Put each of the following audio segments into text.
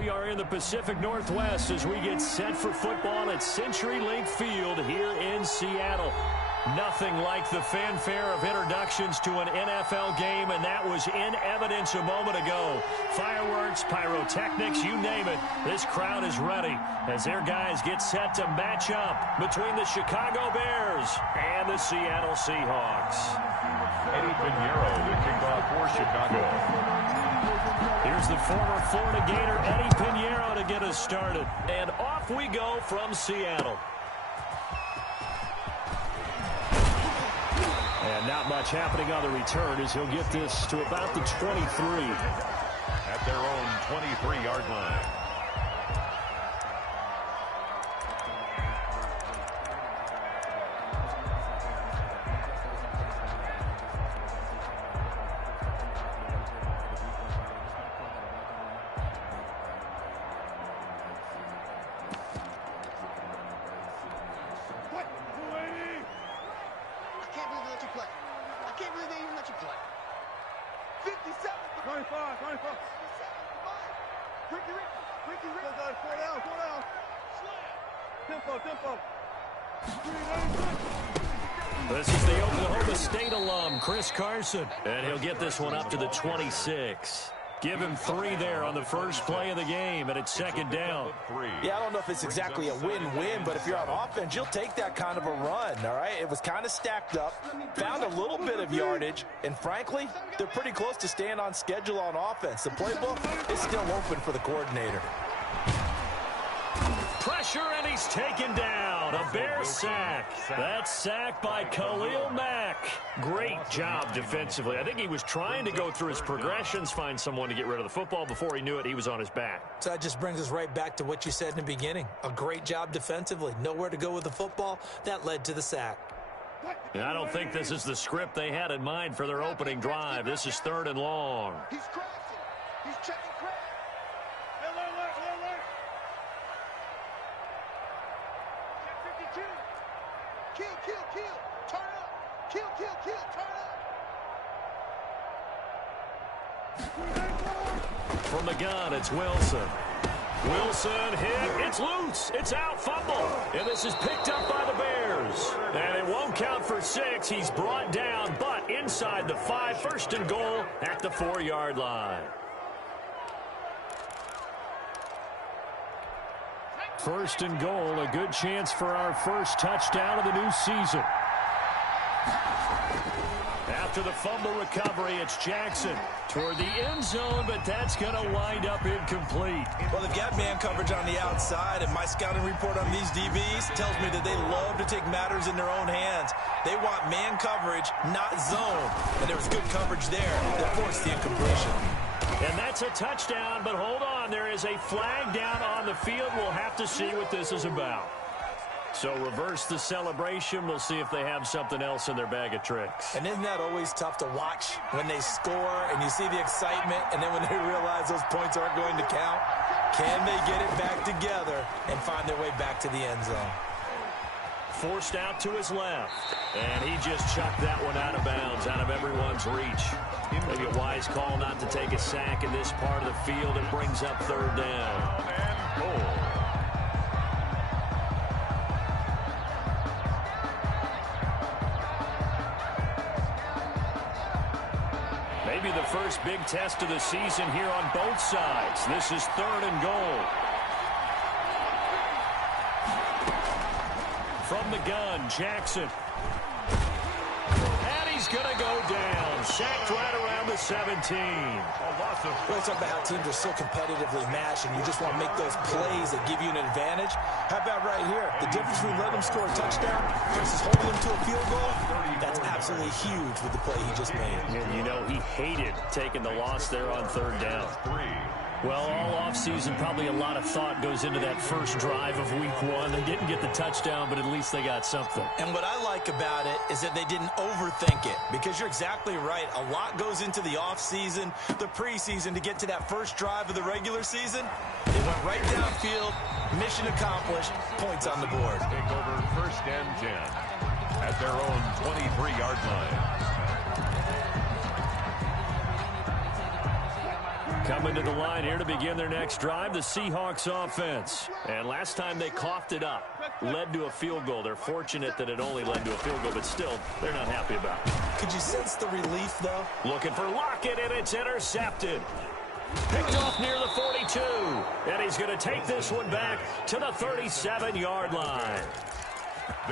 we are in the Pacific Northwest as we get set for football at CenturyLink Field here in Seattle. Nothing like the fanfare of introductions to an NFL game, and that was in evidence a moment ago. Fireworks, pyrotechnics, you name it. This crowd is ready as their guys get set to match up between the Chicago Bears and the Seattle Seahawks. Eddie Pinheiro to kick off for Chicago. Here's the former Florida Gator, Eddie Pinheiro, to get us started. And off we go from Seattle. And not much happening on the return as he'll get this to about the 23. At their own 23-yard line. This is the Oklahoma State alum, Chris Carson. And he'll get this one up to the 26. Give him 3 there on the first play of the game, and it's second down. Yeah, I don't know if it's exactly a win-win, but if you're on offense, you'll take that kind of a run, all right? It was kind of stacked up, found a little bit of yardage, and frankly, they're pretty close to staying on schedule on offense. The playbook is still open for the coordinator. Pressure, and he's taken down. A Bear sack. That's sacked by Khalil Mack. Great job defensively. I think he was trying to go through his progressions, find someone to get rid of the football. Before he knew it, he was on his back. So that just brings us right back to what you said in the beginning. A great job defensively. Nowhere to go with the football. That led to the sack. And I don't think this is the script they had in mind for their opening drive. This is 3rd and long. He's crashing. He's checking crash. Kill, turn up. Kill, turn up. From the gun, it's Wilson. Wilson hit. It's loose. It's out. Fumble. And this is picked up by the Bears. And it won't count for 6. He's brought down, but inside the 5. 1st and goal at the 4-yard line. 1st and goal, a good chance for our first touchdown of the new season. After the fumble recovery, it's Jackson toward the end zone, but that's going to wind up incomplete. Well, they've got man coverage on the outside, and my scouting report on these DBs tells me that they love to take matters in their own hands. They want man coverage, not zone. And there was good coverage there that forced the incompletion. And that's a touchdown, but hold on. There is a flag down on the field. We'll have to see what this is about. So reverse the celebration. We'll see if they have something else in their bag of tricks. And isn't that always tough to watch when they score and you see the excitement, and then when they realize those points aren't going to count? Can they get it back together and find their way back to the end zone? Forced out to his left. And he just chucked that one out of bounds, out of everyone's reach. Maybe a wise call not to take a sack in this part of the field. It brings up 3rd down. Maybe the first big test of the season here on both sides. This is 3rd and goal. From the gun, Jackson. And he's going to go down. Sacked right around the 17. Well, it's about how teams are so competitively matched, and you just want to make those plays that give you an advantage. How about right here? The difference between letting them score a touchdown versus holding them to a field goal, that's absolutely huge with the play he just made. And you know, he hated taking the loss there on 3rd down. Well, all offseason, probably a lot of thought goes into that first drive of week 1. They didn't get the touchdown, but at least they got something. And what I like about it is that they didn't overthink it, because you're exactly right. A lot goes into the offseason, the preseason, to get to that first drive of the regular season. They went right downfield, mission accomplished, points on the board. Take over 1st and 10 at their own 23-yard line. Coming to the line here to begin their next drive, the Seahawks offense. And last time they coughed it up, led to a field goal. They're fortunate that it only led to a field goal, but still, they're not happy about it. Could you sense the relief, though? Looking for Lockett, and it's intercepted. Picked off near the 42. And he's going to take this one back to the 37-yard line.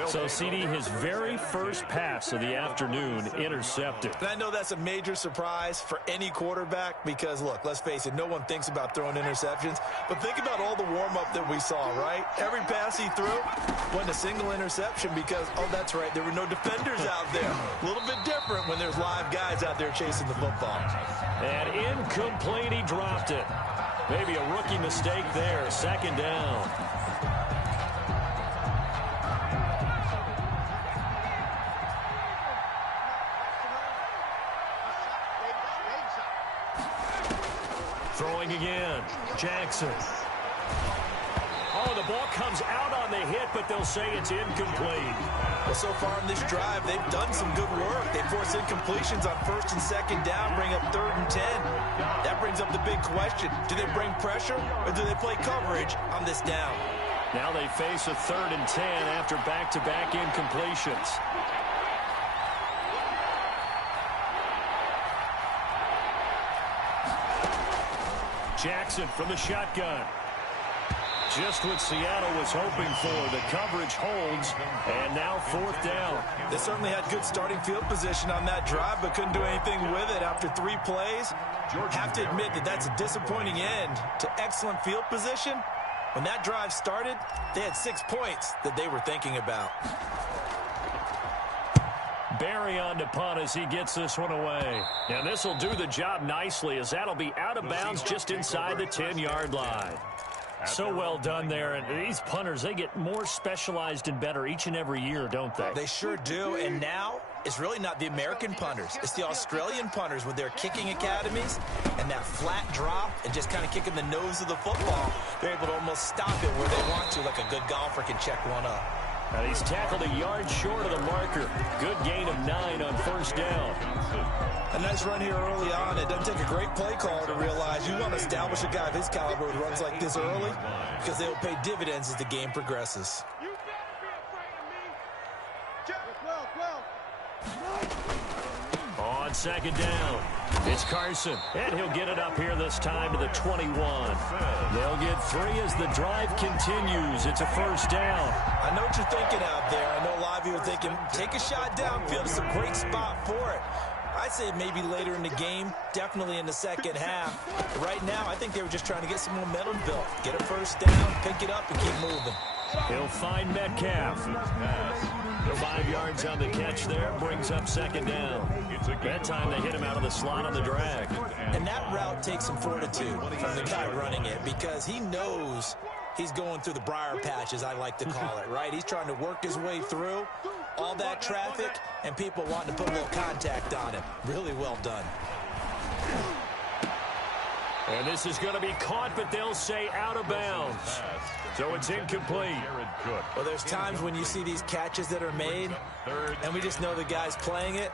So, CD, his very first pass of the afternoon intercepted. And I know that's a major surprise for any quarterback because, look, let's face it, no one thinks about throwing interceptions. But think about all the warm-up that we saw, right? Every pass he threw wasn't a single interception because, oh, that's right, there were no defenders out there. A little bit different when there's live guys out there chasing the football. And incomplete, he dropped it. Maybe a rookie mistake there, second down. Throwing again, Jackson. Oh, the ball comes out on the hit, but they'll say it's incomplete. Well, so far in this drive, they've done some good work. They force incompletions on first and second down, bring up 3rd and 10. That brings up the big question. Do they bring pressure or do they play coverage on this down? Now they face a 3rd and 10 after back-to-back incompletions. Jackson from the shotgun. Just what Seattle was hoping for. The coverage holds, and now 4th down. They certainly had good starting field position on that drive, but couldn't do anything with it after 3 plays. Have to admit that that's a disappointing end to excellent field position. When that drive started, they had 6 points that they were thinking about. Barry on to punt as he gets this one away. And this will do the job nicely as that'll be out of bounds just inside the 10-yard line. So well done there. And these punters, they get more specialized and better each and every year, don't they? They sure do. And now it's really not the American punters. It's the Australian punters with their kicking academies and that flat drop and just kind of kicking the nose of the football. They're able to almost stop it where they want to, like a good golfer can check one up. And he's tackled a yard short of the marker. Good gain of 9 on 1st down. A nice run here early on. It doesn't take a great play caller to realize you want to establish a guy of his caliber who runs like this early because they'll pay dividends as the game progresses. You better be afraid of me. On 2nd down, it's Carson, and he'll get it up here this time to the 21. They'll get 3 as the drive continues. It's a 1st down. I know what you're thinking out there. I know a lot of you are thinking, take a shot downfield. It's a great spot for it. I'd say maybe later in the game, definitely in the second half. But right now, I think they were just trying to get some momentum built. Get a 1st down, pick it up, and keep moving. He'll find Metcalf. 5 yards on the catch there, brings up 2nd down. That time they hit him out of the slot on the drag. And that route takes some fortitude from the guy running it because he knows he's going through the briar patch, as I like to call it, right? He's trying to work his way through all that traffic and people wanting to put a little contact on him. Really well done. And this is going to be caught, but they'll say out of bounds. So it's incomplete. Well, there's times when you see these catches that are made, and we just know the guys playing it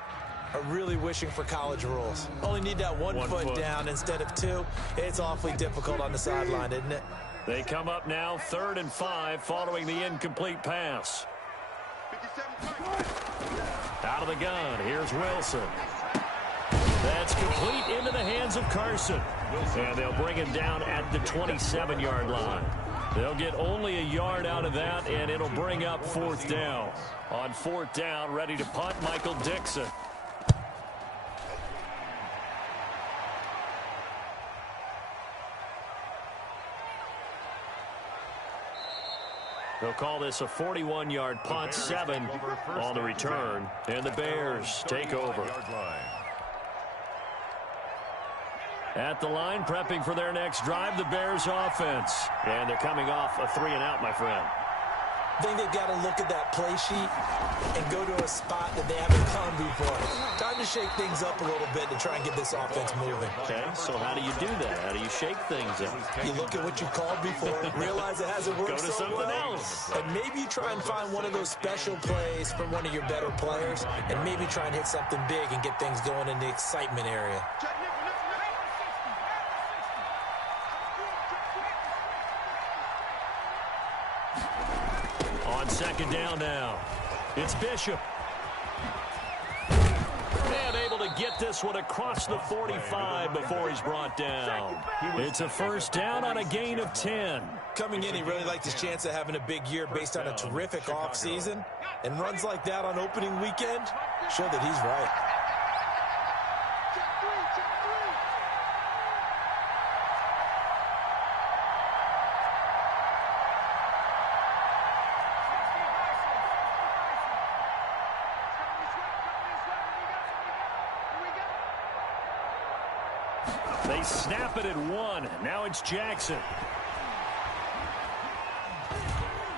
are really wishing for college rules. Only need that one foot down instead of 2. It's awfully difficult on the sideline, isn't it? They come up now 3rd and 5 following the incomplete pass. Out of the gun, here's Wilson. That's complete into the hands of Carson. And they'll bring him down at the 27-yard line. They'll get only a yard out of that, and it'll bring up 4th down. On 4th down, ready to punt, Michael Dixon. They'll call this a 41-yard punt, 7 on the return, and the Bears take over. At the line, prepping for their next drive, the Bears offense. And they're coming off a 3-and-out, my friend. I think they've got to look at that play sheet and go to a spot that they haven't come before. Time to shake things up a little bit to try and get this offense moving. Okay, so how do you do that? How do you shake things up? You look at what you called before, realize it hasn't worked Go to so something well, else. and maybe you try and find one of those special plays from one of your better players, and maybe try and hit something big and get things going in the excitement area. second down now. It's Bishop. And able to get this one across the 45 before he's brought down. It's a first down on a gain of 10. Coming in, he really liked his chance of having a big year based on a terrific offseason. And runs like that on opening weekend show that he's right. They snap it at 1. Now it's Jackson.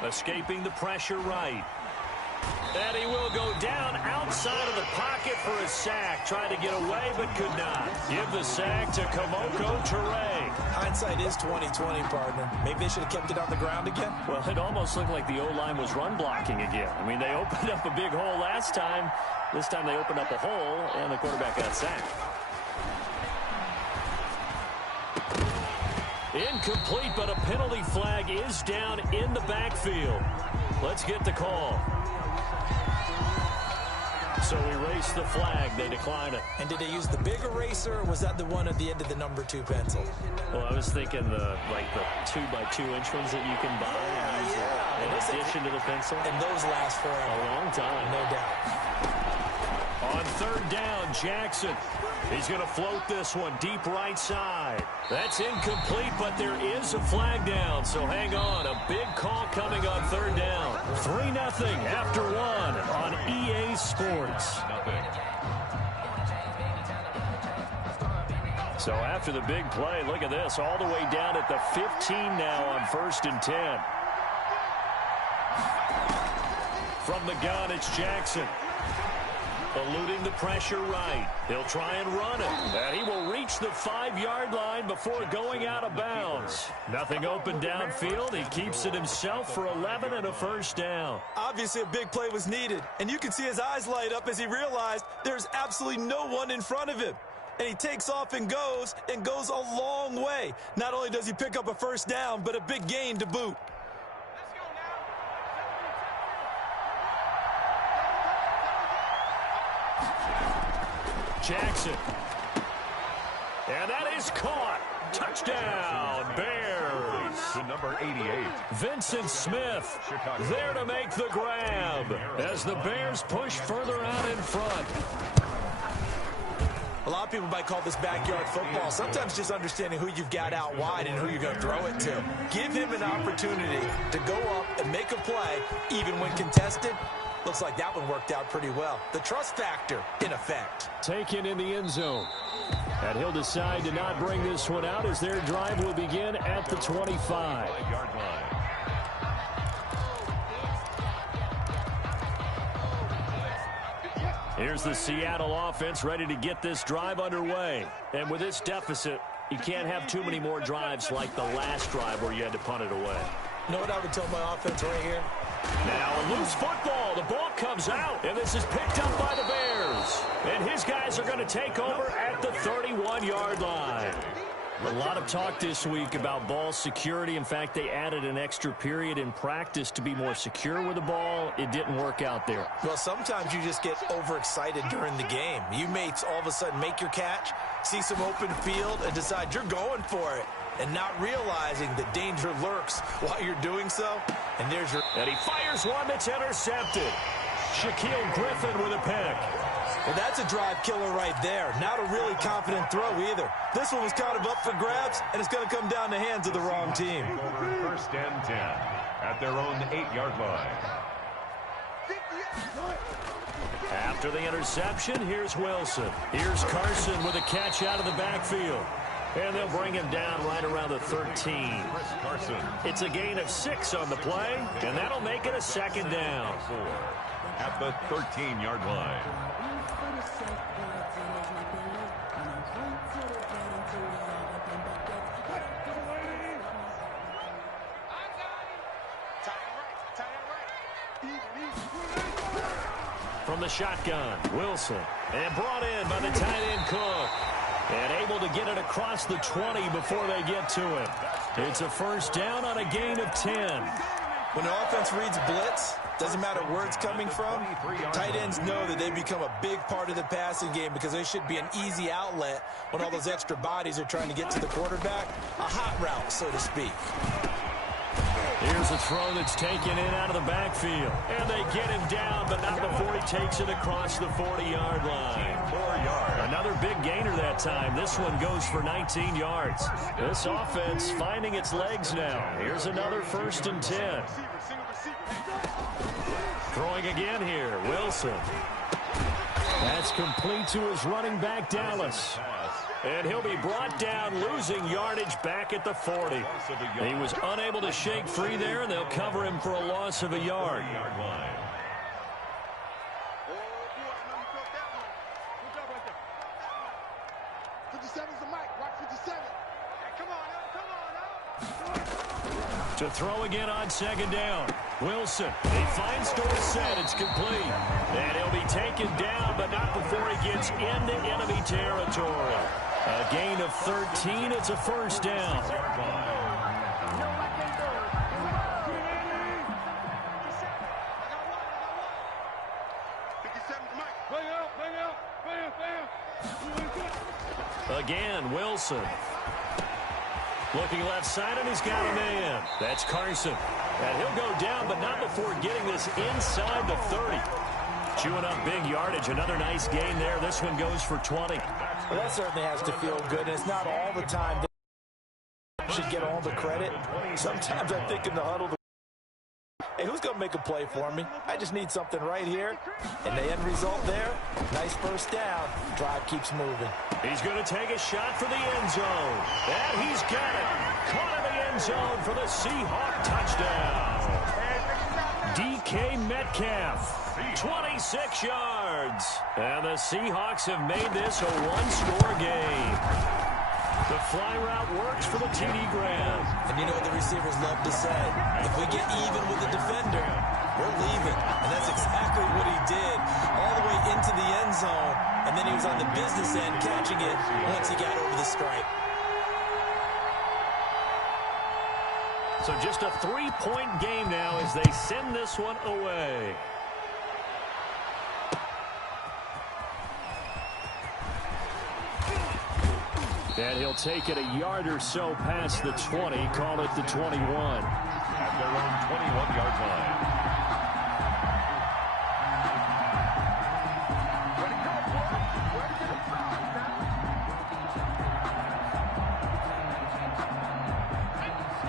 Escaping the pressure right. And he will go down outside of the pocket for a sack. Tried to get away but could not. Give the sack to Kemoko Turay. Hindsight is 20/20, partner. Maybe they should have kept it on the ground again. Well, it almost looked like the O-line was run blocking again. I mean, they opened up a big hole last time. This time they opened up a hole, and the quarterback got sacked. Incomplete, but a penalty flag is down in the backfield. Let's get the call. So erase the flag. They decline it. And did they use the big eraser, or was that the one at the end of the number 2 pencil? Well, I was thinking the 2x2-inch ones that you can buy and use in addition to the pencil. And those last for a long time. No doubt. On third down, Jackson. He's going to float this one deep right side. That's incomplete, but there is a flag down, so hang on. A big call coming on third down. 3-0 after 1 on EA Sports. So after the big play, look at this, all the way down at the 15 now on 1st and 10. From the gun, it's Jackson. Eluding the pressure right. He'll try and run it. And he will reach the 5-yard line before going out of bounds. Nothing open downfield. He keeps it himself for 11 and a first down. Obviously a big play was needed. And you can see his eyes light up as he realized there's absolutely no one in front of him. And he takes off and goes a long way. Not only does he pick up a first down, but a big gain to boot. Jackson. And that is caught. Touchdown, Bears. To number 88. Vincent Smith there to make the grab as the Bears push further out in front. A lot of people might call this backyard football. Sometimes just understanding who you've got out wide and who you're going to throw it to. Give him an opportunity to go up and make a play, even when contested. Looks like that one worked out pretty well. The trust factor in effect. Taken in the end zone. And he'll decide to not bring this one out as their drive will begin at the 25. Here's the Seattle offense ready to get this drive underway. And with this deficit, you can't have too many more drives like the last drive where you had to punt it away. You know what I would tell my offense right here? Now a loose football. The ball comes out, and this is picked up by the Bears. And his guys are going to take over at the 31-yard line. A lot of talk this week about ball security. In fact, they added an extra period in practice to be more secure with the ball. It didn't work out there. Well, sometimes you just get overexcited during the game. You may all of a sudden make your catch, see some open field, and decide you're going for it, and not realizing the danger lurks while you're doing so. And there's your... And he fires one that's intercepted. Shaquille Griffin with a pick. Well, that's a drive killer right there. Not a really confident throw either. This one was kind of up for grabs, and it's going to come down the hands of the wrong team. Over 1st and 10 at their own 8-yard line. After the interception, here's Wilson. Here's Carson with a catch out of the backfield. And they'll bring him down right around the 13. It's a gain of 6 on the play, and that'll make it a 2nd down. At the 13-yard line. From the shotgun, Wilson. And brought in by the tight end Cook. And able to get it across the 20 before they get to it. It's a 1st down on a gain of 10. When the offense reads blitz, Doesn't matter where it's coming from. Tight ends know that they become a big part of the passing game because they should be an easy outlet when all those extra bodies are trying to get to the quarterback. A hot route, so to speak. Here's a throw that's taken in out of the backfield. And they get him down, but not before he takes it across the 40-yard line. 4 yards. Another big gainer that time. This one goes for 19 yards. This offense finding its legs now. Here's another 1st and 10. Throwing again here, Wilson. That's complete to his running back, Dallas. And he'll be brought down, losing yardage back at the 40. He was unable to shake free there, and they'll cover him for a loss of a yard. To throw again on 2nd down. Wilson, he finds Dorsett. It's complete. And he'll be taken down, but not before he gets into enemy territory. A gain of 13. It's a 1st down. Again, Wilson. Looking left side, and he's got a man. That's Carson. And he'll go down, but not before getting this inside the 30. Chewing up big yardage. Another nice gain there. This one goes for 20. Well, that certainly has to feel good, and it's not all the time that should get all the credit. Sometimes I think in the huddle, hey, who's going to make a play for me? I just need something right here. And the end result there, nice 1st down. Drive keeps moving. He's going to take a shot for the end zone. And he's got it. Caught in the end zone for the Seahawk touchdown. DK Metcalf. 26 yards. And the Seahawks have made this a 1-score game. The fly route works for the TD Graham. And you know what the receivers love to say? If we get even with the defender, we're leaving. And that's exactly what he did all the way into the end zone. And then he was on the business end catching it once he got over the stripe. So just a 3-point game now as they send this one away. And he'll take it a yard or so past the 20, call it the 21. At their own 21-yard line.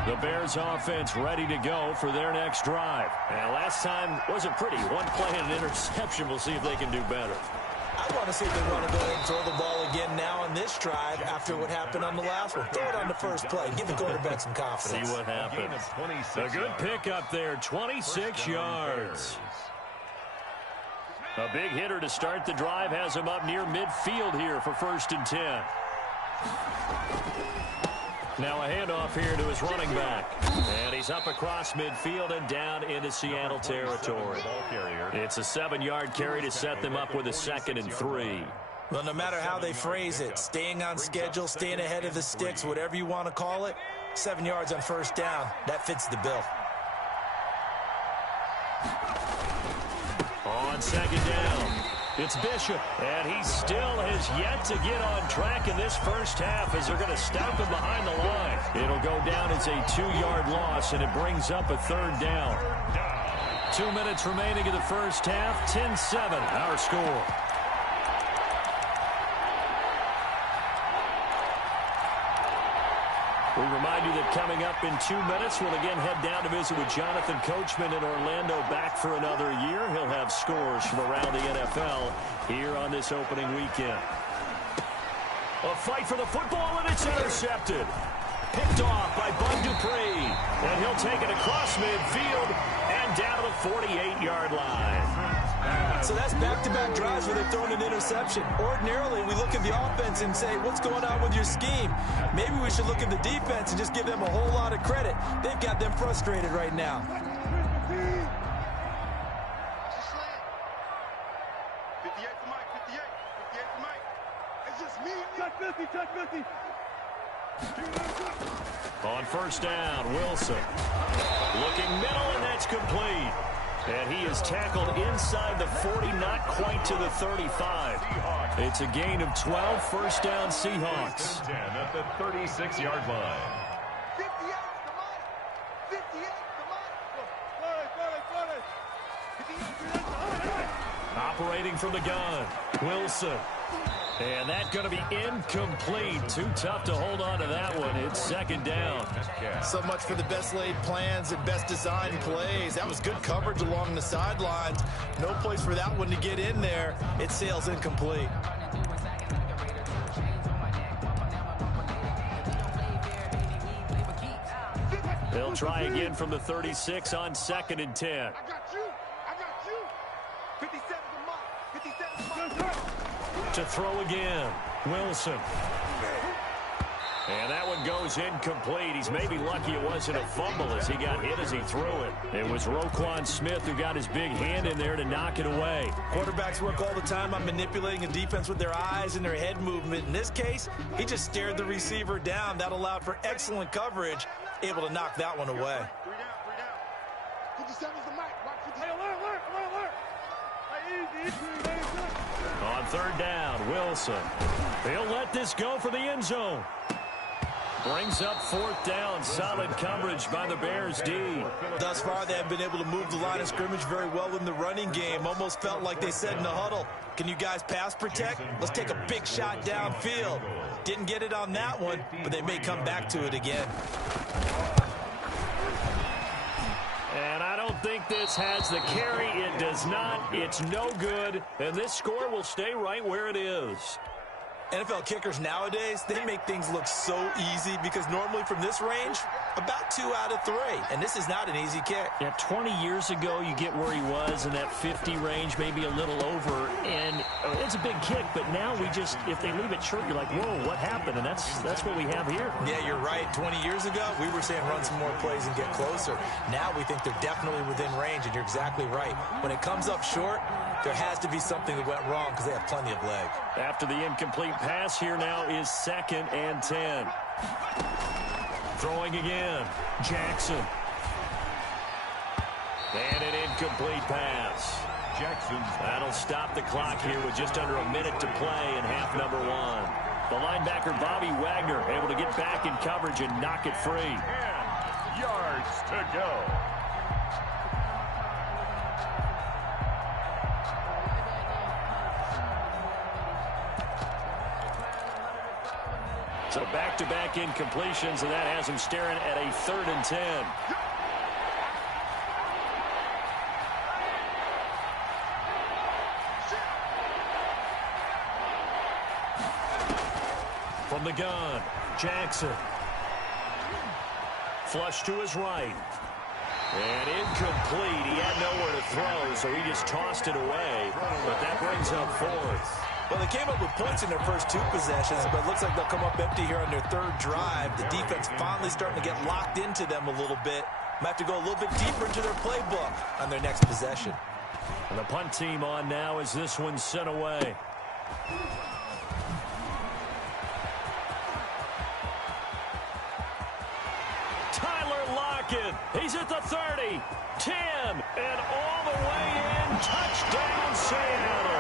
The Bears offense ready to go for their next drive. And last time wasn't pretty. One play and an interception. We'll see if they can do better. I want to see if they want to go ahead and throw the ball again now on this drive after what happened on the last one. Throw it on the first play. Give the quarterback some confidence. See what happens. A good pickup there, 26 yards. A big hitter to start the drive has him up near midfield here for 1st and 10. Now a handoff here to his running back. And he's up across midfield and down into Seattle territory. It's a 7-yard carry to set them up with a 2nd and 3. Well, no matter how they phrase it, staying on schedule, staying ahead of the sticks, whatever you want to call it, 7 yards on 1st down, that fits the bill. On 2nd down, it's Bishop, and he still has yet to get on track in this first half as they're going to stout him behind the line. It'll go down as a 2-yard loss, and it brings up a 3rd down. 2 minutes remaining in the first half, 10-7, our score. We remind you that coming up in 2 minutes, we'll again head down to visit with Jonathan Coachman in Orlando, back for another year. He'll have scores from around the NFL here on this opening weekend. A fight for the football, and it's intercepted. Picked off by Bud Dupree. And he'll take it across midfield and down to the 48-yard line. So that's back-to-back drives where they've thrown an interception. Ordinarily, we look at the offense and say, what's going on with your scheme? Maybe we should look at the defense and just give them a whole lot of credit. They've got them frustrated right now. 58 for Mike, 58 for Mike. It's just me. Touch 50. On 1st down, Wilson. Looking middle, and that's complete. And he is tackled inside the 40, not quite to the 35. It's a gain of 12, first down Seahawks. 10 at the 36-yard line. 58 to Mike. 58 to Mike. Operating from the gun, Wilson. And that's going to be incomplete. Too tough to hold on to that one. It's second down. So much for the best laid plans and best designed plays. That was good coverage along the sidelines. No place for that one to get in there. It sails incomplete. They'll try again from the 36 on 2nd and 10. I got you. 57 to Mike. 57 to Mike. To throw again, Wilson. And that one goes incomplete. He's maybe lucky it wasn't a fumble as he got hit as he threw it. It was Roquan Smith who got his big hand in there to knock it away. Quarterbacks work all the time on manipulating a defense with their eyes and their head movement. In this case, he just stared the receiver down. That allowed for excellent coverage, able to knock that one away. 3 down. 57 to Mike. Watch 57. Hey, alert. Hey, easy. On 3rd down, Wilson. They'll let this go for the end zone. Brings up 4th down. Solid coverage by the Bears D. Thus far, they have been able to move the line of scrimmage very well in the running game. Almost felt like they said in the huddle, can you guys pass protect? Let's take a big shot downfield. Didn't get it on that one, but they may come back to it again. And I don't think this has the carry. It does not. It's no good. And this score will stay right where it is. NFL kickers nowadays, they make things look so easy because normally from this range, about 2 out of 3. And this is not an easy kick. Yeah, 20 years ago, you get where he was in that 50 range, maybe a little over. And it's a big kick, but now we just, if they leave it short, you're like, whoa, what happened? And that's what we have here. Yeah, you're right. 20 years ago, we were saying run some more plays and get closer. Now we think they're definitely within range, and you're exactly right. When it comes up short, there has to be something that went wrong because they have plenty of leg. After the incomplete pass, here now is 2nd and 10. Throwing again, Jackson. And an incomplete pass. Jackson's. That'll stop the clock here with just under a minute to play in half number 1. The linebacker, Bobby Wagner, able to get back in coverage and knock it free. 10 yards to go. So back-to-back incompletions, and that has him staring at a 3rd and 10. From the gun, Jackson. Flush to his right. And incomplete. He had nowhere to throw, so he just tossed it away. But that brings up 4th. Well, they came up with points in their first 2 possessions, but it looks like they'll come up empty here on their 3rd drive. The defense finally starting to get locked into them a little bit. Might have to go a little bit deeper into their playbook on their next possession. And the punt team on now as this one's sent away. Tyler Lockett. He's at the 30, 10, and all the way in. Touchdown, Seattle.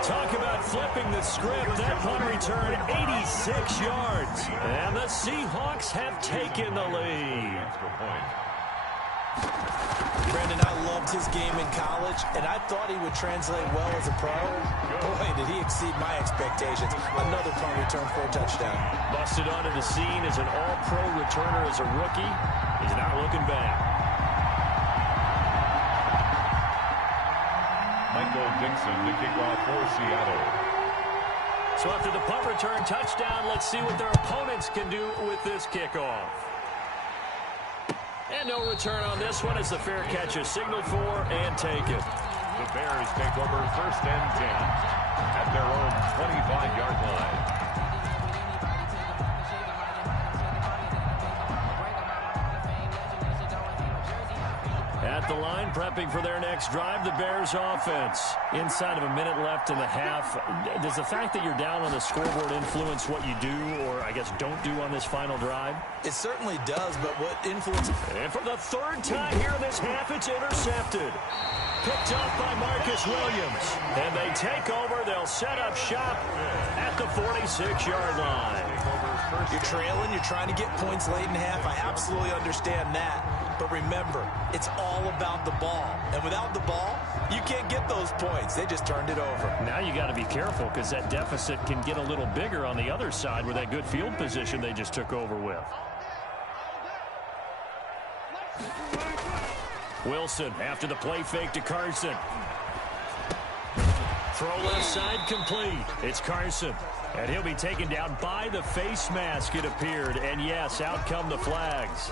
Talk about flipping the script. That punt return, 86 yards. And the Seahawks have taken the lead. Brandon, I loved his game in college, and I thought he would translate well as a pro. Boy, did he exceed my expectations. Another punt return for a touchdown. Busted onto the scene as an all-pro returner as a rookie. He's not looking back. Michael Dixon to kick off for Seattle. So after the punt return touchdown, let's see what their opponents can do with this kickoff. And no return on this one as the fair catch is signaled for and taken. The Bears take over 1st and 10 at their own 25-yard line. At the line, prepping for their next drive, the Bears offense. Inside of a minute left in the half, does the fact that you're down on the scoreboard influence what you do, or I guess don't do on this final drive? It certainly does, but what influence... And for the third time here in this half, it's intercepted. Picked off by Marcus Williams. And they take over. They'll set up shop at the 46-yard line. You're trailing. You're trying to get points late in half. I absolutely understand that. But remember, it's all about the ball. And without the ball, you can't get those points. They just turned it over. Now you got to be careful because that deficit can get a little bigger on the other side with that good field position they just took over with. Wilson after the play fake to Carson. Throw left side complete. It's Carson. And he'll be taken down by the face mask, it appeared. And yes, out come the flags.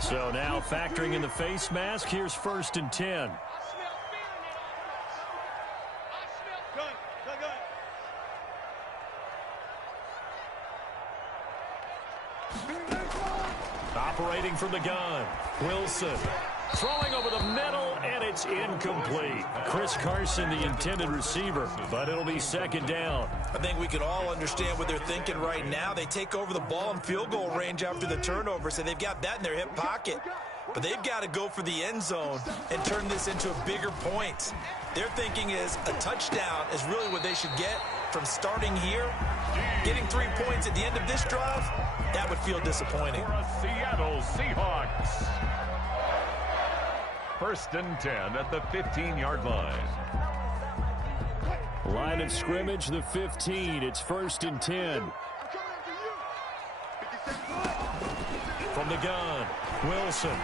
So now factoring in the face mask, here's 1st and 10. Operating from the gun, Wilson. Throwing over the middle, and it's incomplete. Chris Carson, the intended receiver, but it'll be 2nd down. I think we can all understand what they're thinking right now. They take over the ball in field goal range after the turnover, so they've got that in their hip pocket. But they've got to go for the end zone and turn this into a bigger point. Their thinking is a touchdown is really what they should get from starting here. Getting 3 points at the end of this drive, that would feel disappointing. For Seattle Seahawks. 1st and 10 at the 15-yard line. Line of scrimmage, the 15. It's 1st and 10. From the gun, Wilson.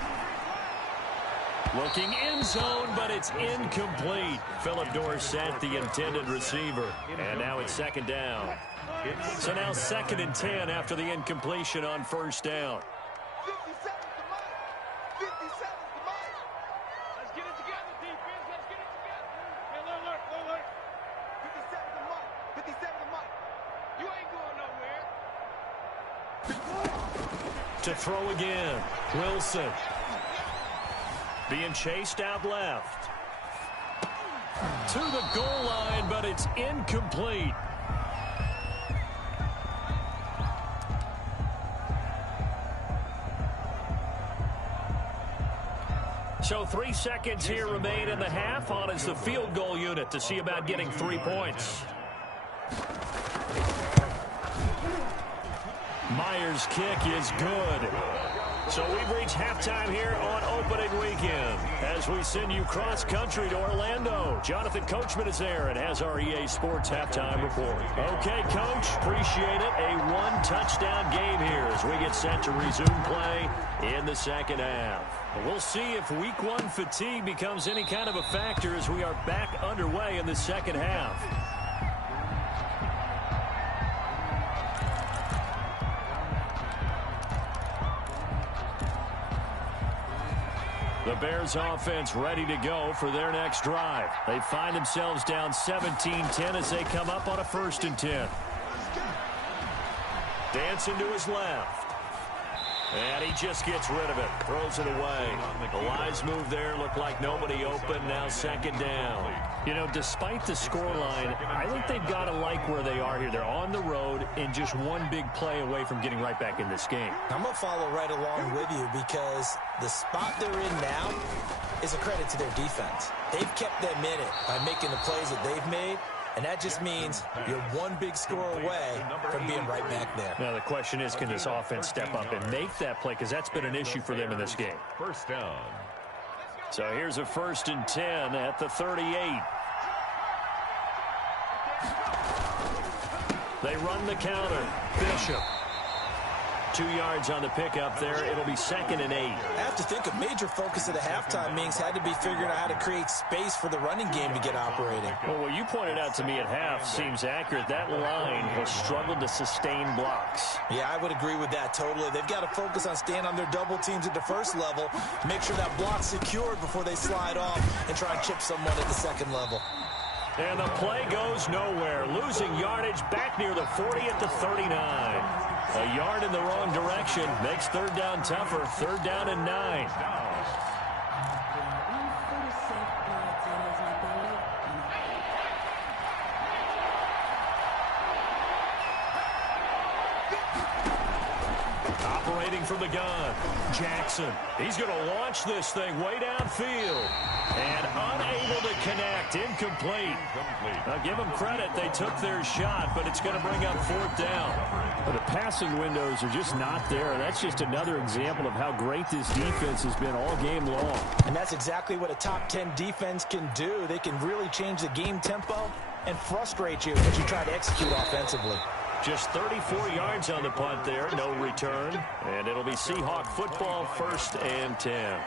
Looking end zone, but it's incomplete. Philip Dorsett, the intended receiver. And now it's 2nd down. So now 2nd and 10 after the incompletion on 1st down. To throw again, Wilson. Being chased out left. To the goal line, but it's incomplete. So 3 seconds here remain in the half. On is the field goal unit to see about getting 3 points. Myers' kick is good. So we've reached halftime here on opening weekend as we send you cross-country to Orlando. Jonathan Coachman is there and has our EA Sports halftime report. Okay, Coach, appreciate it. A one-touchdown game here as we get set to resume play in the 2nd half. We'll see if Week 1 fatigue becomes any kind of a factor as we are back underway in the 2nd half. The Bears offense ready to go for their next drive. They find themselves down 17-10 as they come up on a 1st and 10. Dancing to his left. And he just gets rid of it. Throws it away. The lines move there. Look like nobody open. Now 2nd down. You know, despite the scoreline, I think they've got to like where they are here. They're on the road and just one big play away from getting right back in this game. I'm going to follow right along with you because the spot they're in now is a credit to their defense. They've kept them in it by making the plays that they've made. And that just means you're one big score away from being right back there. Now, the question is, can this offense step up and make that play? Because that's been an issue for them in this game. 1st down. So here's a 1st and 10 at the 38. They run the counter. Bishop. 2 yards on the pickup there. It'll be 2nd and 8. I have to think a major focus of the halftime meetings had to be figuring out how to create space for the running game to get operating. Well, what you pointed out to me at half seems accurate. That line has struggled to sustain blocks. Yeah, I would agree with that totally. They've got to focus on staying on their double teams at the first level, make sure that block's secured before they slide off and try and chip someone at the second level. And the play goes nowhere. Losing yardage back near the 40 at the 39. A yard in the wrong direction makes third down tougher. Third down and 9. Operating from the gun, Jackson. He's going to launch this thing way downfield. And unable to connect. Incomplete. Now, give them credit. They took their shot, but it's going to bring up fourth down. Well, the passing windows are just not there. That's just another example of how great this defense has been all game long. And that's exactly what a top 10 defense can do. They can really change the game tempo and frustrate you as you try to execute offensively. Just 34 yards on the punt there. No return. And it'll be Seahawk football, 1st and 10.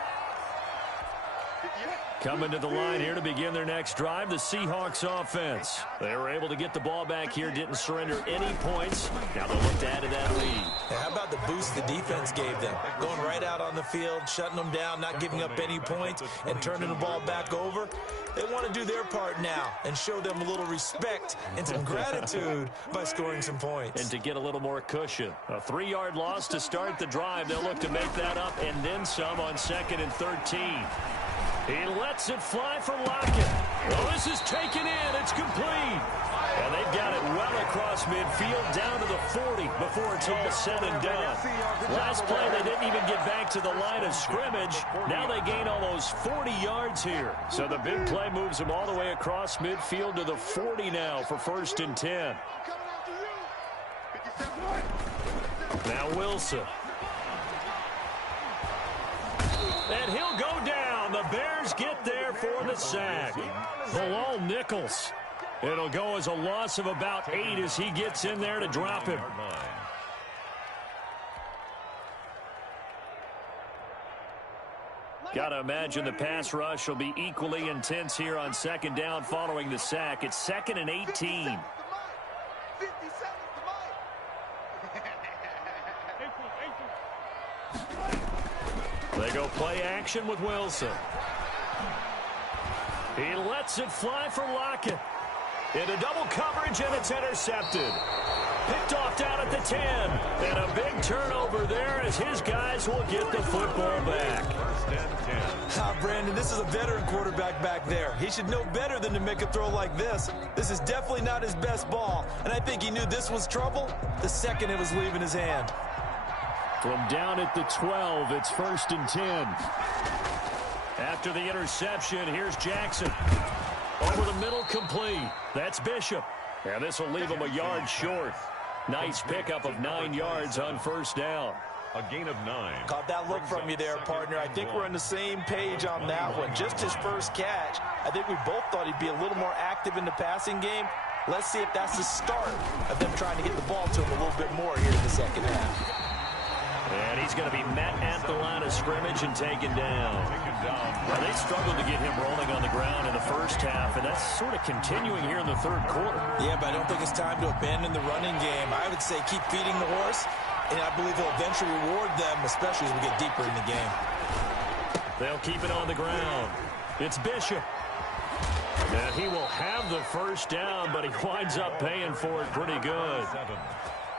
Coming to the line here to begin their next drive, the Seahawks offense. They were able to get the ball back here, didn't surrender any points. Now they'll look to add to that lead. Now, how about the boost the defense gave them? Going right out on the field, shutting them down, not giving up any points, and turning the ball back over. They want to do their part now and show them a little respect and some gratitude by scoring some points. And to get a little more cushion. A 3-yard loss to start the drive. They'll look to make that up and then some on 2nd and 13. He lets it fly for Lockett. Well, this is taken in. It's complete. And they've got it well across midfield down to the 40 before it's all said and done. Last play, they didn't even get back to the line of scrimmage. Now they gain almost 40 yards here. So the big play moves them all the way across midfield to the 40 now for 1st and 10. Now Wilson. And he'll go down. The Bears get there for the sack. Bilal Nichols. It'll go as a loss of about 8 as he gets in there to drop him. Got to imagine the pass rush will be equally intense here on 2nd down following the sack. It's 2nd and 18. They go play action with Wilson. He lets it fly for Lockett. Into double coverage, and it's intercepted. Picked off down at the 10. And a big turnover there as his guys will get the football back. Brandon, this is a veteran quarterback back there. He should know better than to make a throw like this. This is definitely not his best ball, and I think he knew this was trouble the second it was leaving his hand. From down at the 12, it's 1st and 10. After the interception, here's Jackson. Over the middle, complete. That's Bishop. And this will leave him a yard short. Nice pickup of 9 yards on 1st down. A gain of 9. Caught that look from you there, partner. I think we're on the same page on that one. Just his first catch. I think we both thought he'd be a little more active in the passing game. Let's see if that's the start of them trying to get the ball to him a little bit more here in the second half. And he's going to be met at the line of scrimmage and taken down. Well, they struggled to get him rolling on the ground in the first half, and that's sort of continuing here in the 3rd quarter. Yeah, but I don't think it's time to abandon the running game. I would say keep feeding the horse, and I believe he'll eventually reward them, especially as we get deeper in the game. They'll keep it on the ground. It's Bishop. And he will have the 1st down, but he winds up paying for it pretty good.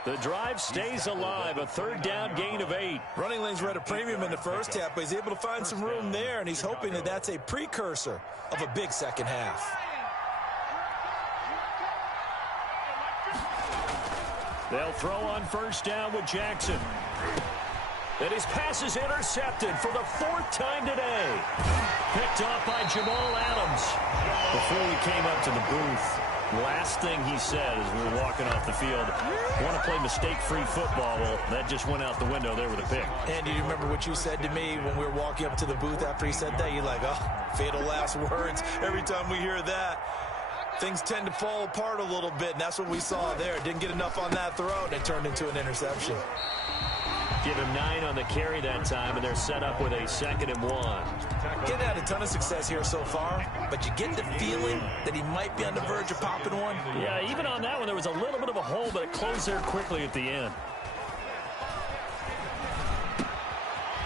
The drive stays alive, a 3rd down gain of 8. Running lanes were at a premium in the first half, but he's able to find some room there, and he's hoping that that's a precursor of a big second half. They'll throw on 1st down with Jackson. And his pass is intercepted for the 4th time today. Picked off by Jamal Adams. Before we came up to the booth, last thing he said as we were walking off the field, want to play mistake-free football. Well, that just went out the window there with a pick. And do you remember what you said to me when we were walking up to the booth after he said that? You're like, oh, fatal last words. Every time we hear that, things tend to fall apart a little bit, and that's what we saw there. Didn't get enough on that throw, and it turned into an interception. Give him 9 on the carry that time, and they're set up with a 2nd and 1. Getting had a ton of success here so far, but you get the feeling that he might be on the verge of popping one. Yeah, even on that one, there was a little bit of a hole, but it closed there quickly at the end.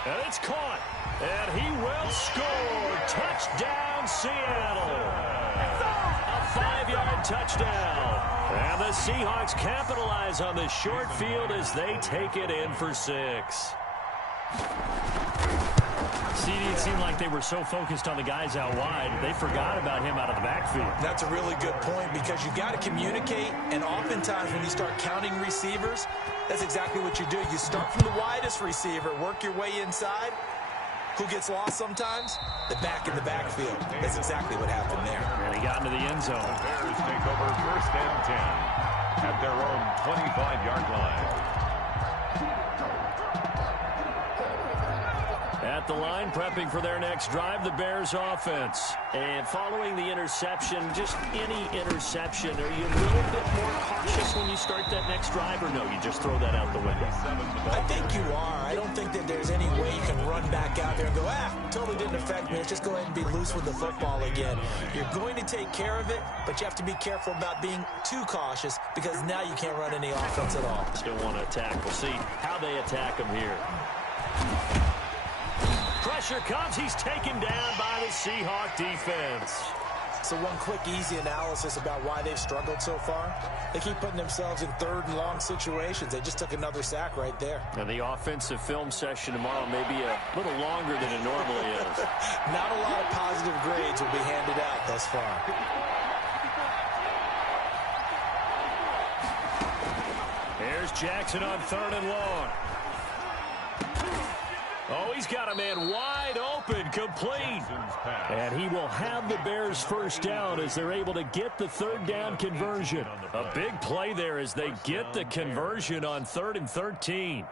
And it's caught, and he will score. Touchdown, Seattle. A 5-yard touchdown. And the Seahawks capitalize on the short field as they take it in for 6. CD, it seemed like they were so focused on the guys out wide, they forgot about him out of the backfield. That's a really good point because you've got to communicate, and oftentimes when you start counting receivers, that's exactly what you do. You start from the widest receiver, work your way inside. Who gets lost sometimes? The back in the backfield. That's exactly what happened there. And he got into the end zone. The Bears take over 1st and 10 at their own 25-yard line. At the line, prepping for their next drive, the Bears offense. And following the interception, just any interception, are you a little bit more cautious when you start that next drive, or no, you just throw that out the window? I think you are. I don't think that there's any way you can run back out there and go, totally didn't affect me. Let's just go ahead and be loose with the football again. You're going to take care of it, but you have to be careful about being too cautious because now you can't run any offense at all. Still want to attack. We'll see how they attack him here. Pressure comes. He's taken down by the Seahawk defense. So one quick, easy analysis about why they've struggled so far. They keep putting themselves in 3rd and long situations. They just took another sack right there. And the offensive film session tomorrow may be a little longer than it normally is. Not a lot of positive grades will be handed out thus far. Here's Jackson on 3rd and long. Oh, he's got a man wide open, complete. And he will have the Bears 1st down as they're able to get the 3rd down conversion. A big play there as they get the conversion on 3rd and 13.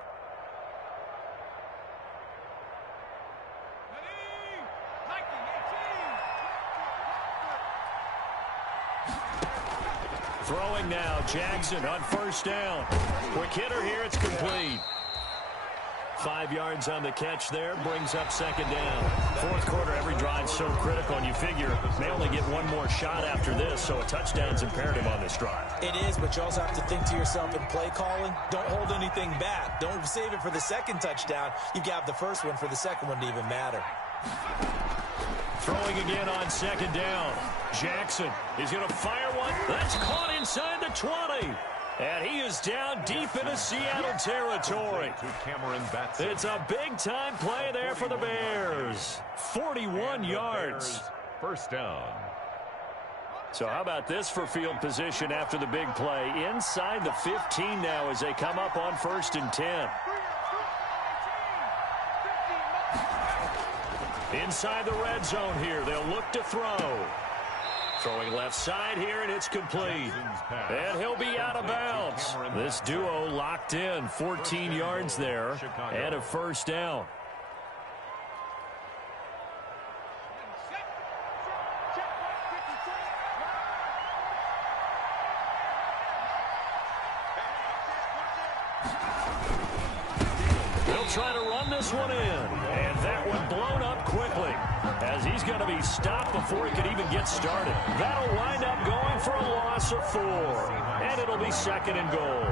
Throwing now, Jackson on 1st down. Quick hitter here, it's complete. 5 yards on the catch there, brings up 2nd down. 4th quarter, every drive so critical, and you figure may only get one more shot after this, so a touchdown's imperative on this drive. It is, but you also have to think to yourself in play calling, don't hold anything back. Don't save it for the 2nd touchdown. You've got the 1st one for the 2nd one to even matter. Throwing again on 2nd down. Jackson is going to fire one. That's caught inside the 20. And he is down deep into Seattle territory. It's a big-time play there for the Bears. 41 yards. 1st down. So how about this for field position after the big play? Inside the 15 now as they come up on 1st and 10. Inside the red zone here. They'll look to throw. Throwing left side here, and it's complete. And he'll be out of bounds. This duo locked in, 14 yards there, and a 1st down. They'll try to run this one in, and that one blown up quickly, as he's going to be stopped before he could even get started. That'll wind up going for a loss of 4, and it'll be 2nd and goal.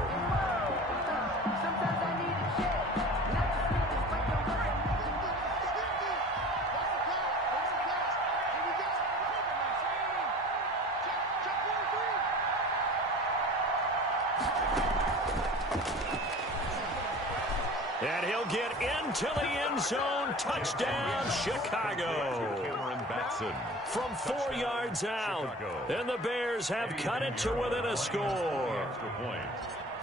And he'll get into the end zone. Touchdown, Chicago. From 4 yards out. And the Bears have cut it to within a score.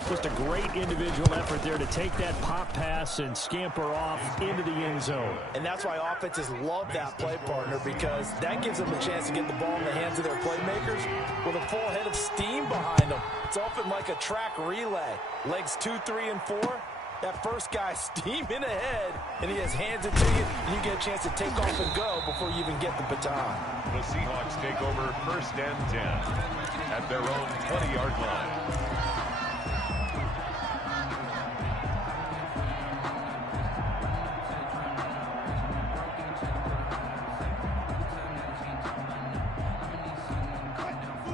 Just a great individual effort there to take that pop pass and scamper off into the end zone. And that's why offenses love that play partner, because that gives them a chance to get the ball in the hands of their playmakers with a full head of steam behind them. It's often like a track relay. Legs 2, 3, and 4. That first guy steaming ahead, and he has hands it to you, and you get a chance to take off and go before you even get the baton. The Seahawks take over 1st and 10 at their own 20-yard line.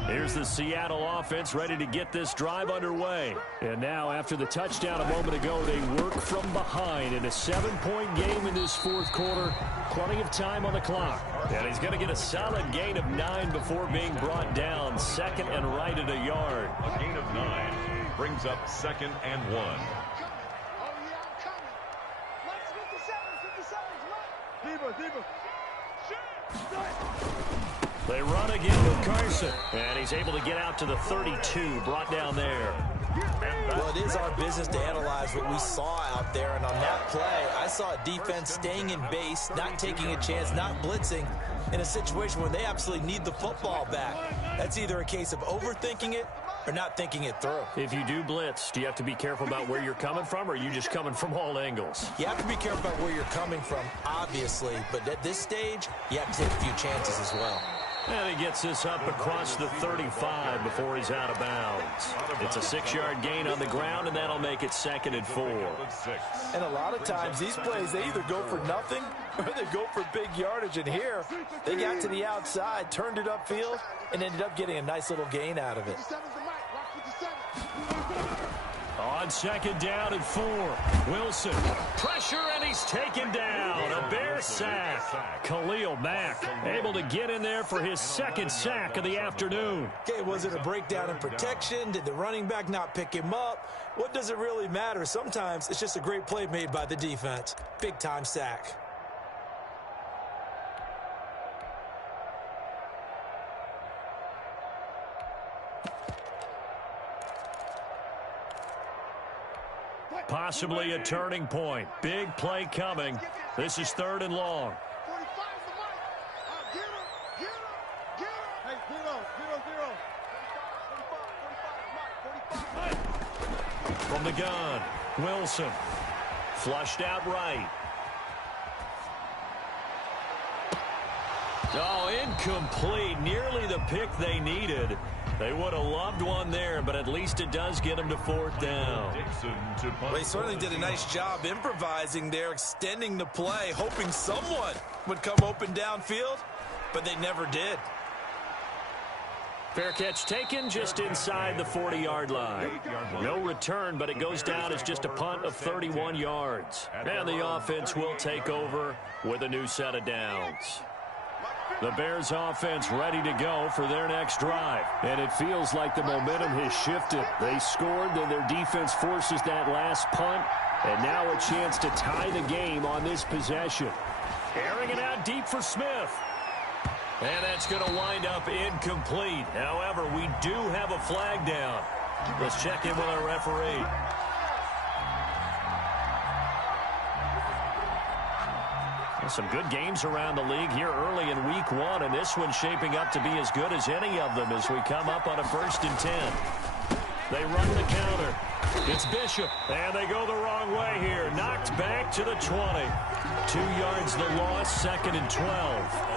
Here's the Seattle offense ready to get this drive underway. And now, after the touchdown a moment ago, they work from behind in a 7-point game in this 4th quarter. Plenty of time on the clock. And he's going to get a solid gain of 9 before being brought down. 2nd and right at a yard. brings up 2nd and 1. Oh, yeah, I'm coming. Let's 57, 57. Diva. They run again with Carson, and he's able to get out to the 32, brought down there. Well, it is our business to analyze what we saw out there, and on that play, I saw a defense staying in base, not taking a chance, not blitzing, in a situation where they absolutely need the football back. That's either a case of overthinking it or not thinking it through. If you do blitz, do you have to be careful about where you're coming from, or are you just coming from all angles? You have to be careful about where you're coming from, obviously, but at this stage, you have to take a few chances as well. And he gets this up across the 35 before he's out of bounds. It's a 6-yard gain on the ground, and that'll make it 2nd and 4. And a lot of times, these plays, they either go for nothing or they go for big yardage. And here, they got to the outside, turned it upfield, and ended up getting a nice little gain out of it. On 2nd down and 4, Wilson. Pressure, and he's taken down. A Bear sack. Khalil Mack able to get in there for his 2nd sack of the afternoon. Okay, was it a breakdown in protection? Did the running back not pick him up? What does it really matter? Sometimes it's just a great play made by the defense. Big-time sack. Possibly a turning point. Big play coming. This is 3rd and long. 45 the mic. Get him. Hey, 0. From the gun, Wilson. Flushed out right. Oh, incomplete. Nearly the pick they needed. They would have loved one there, but at least it does get them to 4th down. Well, they certainly did a nice job improvising there, extending the play, hoping someone would come open downfield, but they never did. Fair catch taken just inside the 40-yard line. No return, but it goes down as just a punt of 31 yards. And the offense will take over with a new set of downs. The Bears offense ready to go for their next drive. And it feels like the momentum has shifted. They scored, then their defense forces that last punt. And now a chance to tie the game on this possession. Airing it out deep for Smith. And that's going to wind up incomplete. However, we do have a flag down. Let's check in with our referee. Some good games around the league here early in week 1, and this one's shaping up to be as good as any of them as we come up on a 1st and 10. They run the counter. It's Bishop, and they go the wrong way here. Knocked back to the 20. 2 yards the loss, 2nd and 12.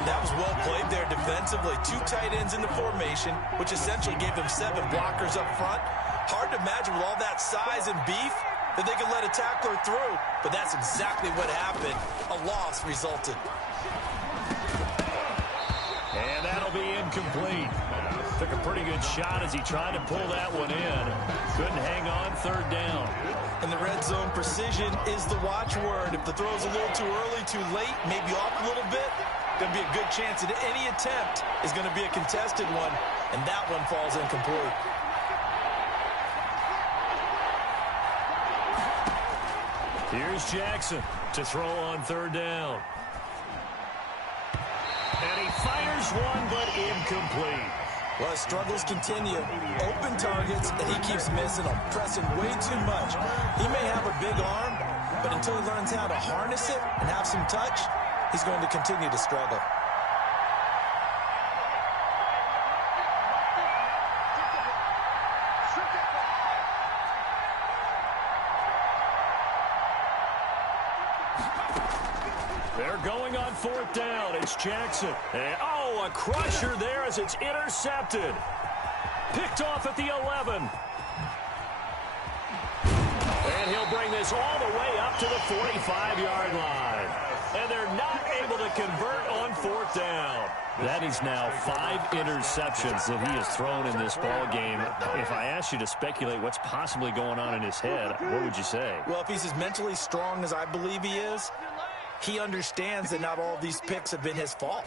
That was well played there defensively. 2 tight ends in the formation, which essentially gave them 7 blockers up front. Hard to imagine with all that size and beef that they could let a tackler through, but that's exactly what happened. A loss resulted. And that'll be incomplete. Took a pretty good shot as he tried to pull that one in. Couldn't hang on 3rd down. And the red zone precision is the watchword. If the throw's a little too early, too late, maybe off a little bit, going to be a good chance that any attempt is going to be a contested one, and that one falls incomplete. Here's Jackson to throw on 3rd down. And he fires one, but incomplete. Well, his struggles continue. Open targets, and he keeps missing them, pressing way too much. He may have a big arm, but until he learns how to harness it and have some touch, he's going to continue to struggle. They're going on 4th down. It's Jackson. And, oh, a crusher there as it's intercepted. Picked off at the 11. And he'll bring this all the way up to the 45-yard line. And they're not able to convert on 4th down. That is now 5 interceptions that he has thrown in this ball game. If I asked you to speculate what's possibly going on in his head, what would you say? Well, if he's as mentally strong as I believe he is, he understands that not all of these picks have been his fault.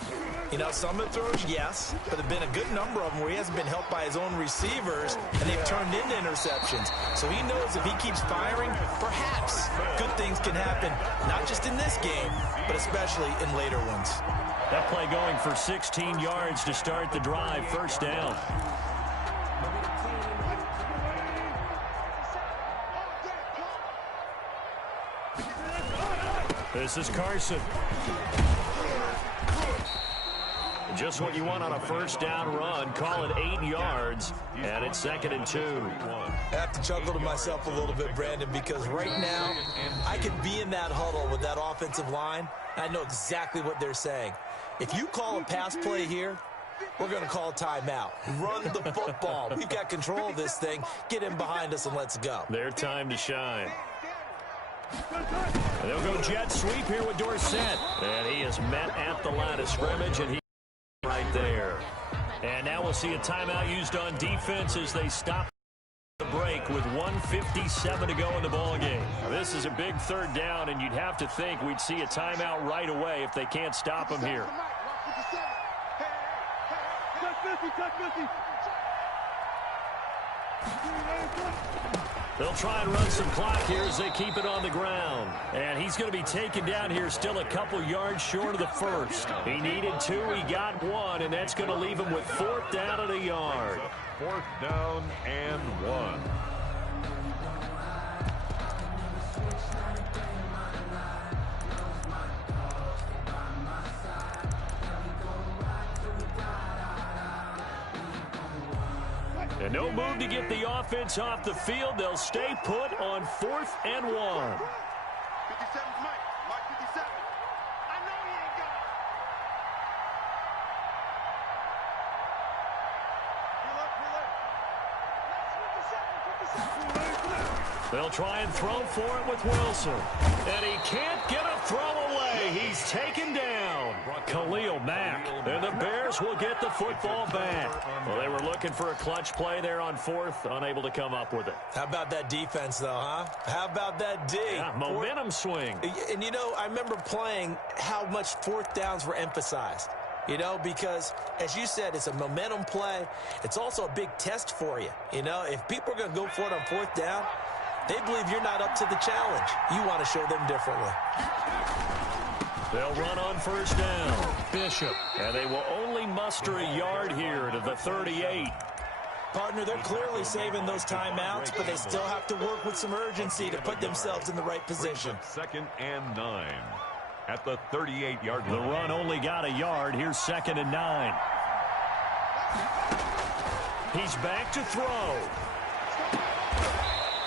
You know, some of the throws, yes, but there have been a good number of them where he hasn't been helped by his own receivers, and they've turned into interceptions. So he knows if he keeps firing, perhaps good things can happen, not just in this game, but especially in later ones. That play going for 16 yards to start the drive, first down. This is Carson. Just what you want on a first down run. Call it 8 yards, and it's 2nd and 2. I have to chuckle to myself a little bit, Brandon, because right now I could be in that huddle with that offensive line, and I know exactly what they're saying. If you call a pass play here, we're going to call a timeout. Run the football. We've got control of this thing. Get in behind us and let's go. Their time to shine. And they'll go jet sweep here with Dorsett. And he is met at the line of scrimmage, and he right there. And now we'll see a timeout used on defense as they stop the break with 1:57 to go in the ballgame. This is a big third down, and you'd have to think we'd see a timeout right away if they can't stop him here. They'll try and run some clock here as they keep it on the ground. And he's going to be taken down here still a couple yards short of the first. He needed 2, he got 1, and that's going to leave him with 4th down and a yard. 4th down and 1. And no move to get the offense off the field. They'll stay put on 4th and 1. 57's Mike. Mike 57. I know he ain't got it. They'll try and throw for it with Wilson. And he can't get a throw away. He's taken down. Khalil Mack. And the Bears will get the football back. Well, they were looking for a clutch play there on 4th, unable to come up with it. How about that defense, though, huh? How about that D? Yeah, momentum swing. And, you know, I remember playing how much 4th downs were emphasized. You know, because, as you said, it's a momentum play. It's also a big test for you. You know, if people are going to go for it on 4th down, they believe you're not up to the challenge. You want to show them differently. They'll run on first down. Bishop. And they will only muster a yard here to the 38. Partner, they're clearly saving those timeouts, but they still have to work with some urgency to put themselves in the right position. 2nd and 9 at the 38-yard line. The run only got a yard. Here's 2nd and 9. He's back to throw.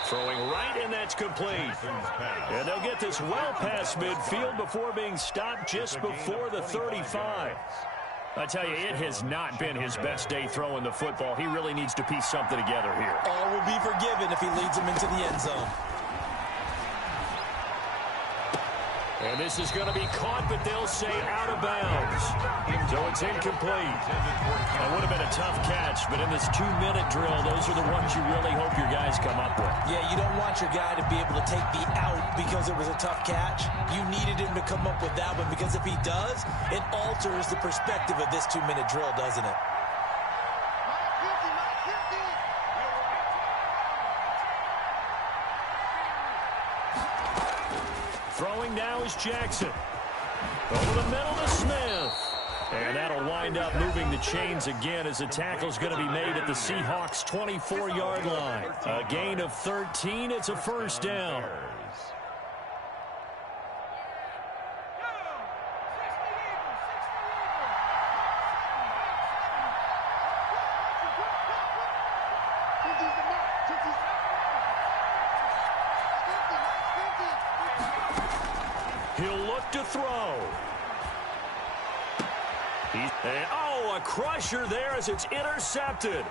Throwing right, and that's complete. And they'll get this well past midfield before being stopped just before the 35. I tell you, it has not been his best day throwing the football. He really needs to piece something together here. All will be forgiven if he leads them into the end zone. And this is going to be caught, but they'll say out of bounds. So it's incomplete. That would have been a tough catch, but in this 2-minute drill, those are the ones you really hope your guys come up with. Yeah, you don't want your guy to be able to take the out because it was a tough catch. You needed him to come up with that one, because if he does, it alters the perspective of this 2-minute drill, doesn't it? Throwing now is Jackson. Over the middle to Smith. And that'll wind up moving the chains again as the tackle's going to be made at the Seahawks' 24-yard line. A gain of 13. It's a first down. He'll look to throw. And, oh, a crusher there as it's intercepted.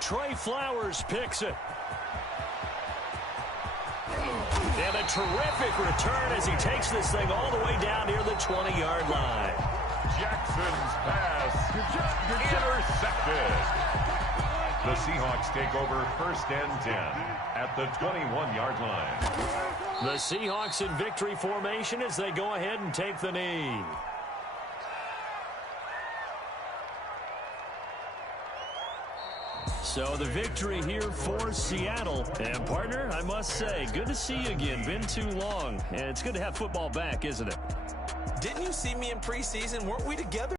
Trey Flowers picks it. And a terrific return as he takes this thing all the way down near the 20-yard line. Jackson's pass intercepted. The Seahawks take over 1st and 10 at the 21-yard line. The Seahawks in victory formation as they go ahead and take the knee. So the victory here for Seattle. And, partner, I must say, good to see you again. Been too long. And it's good to have football back, isn't it? Didn't you see me in preseason? Weren't we together?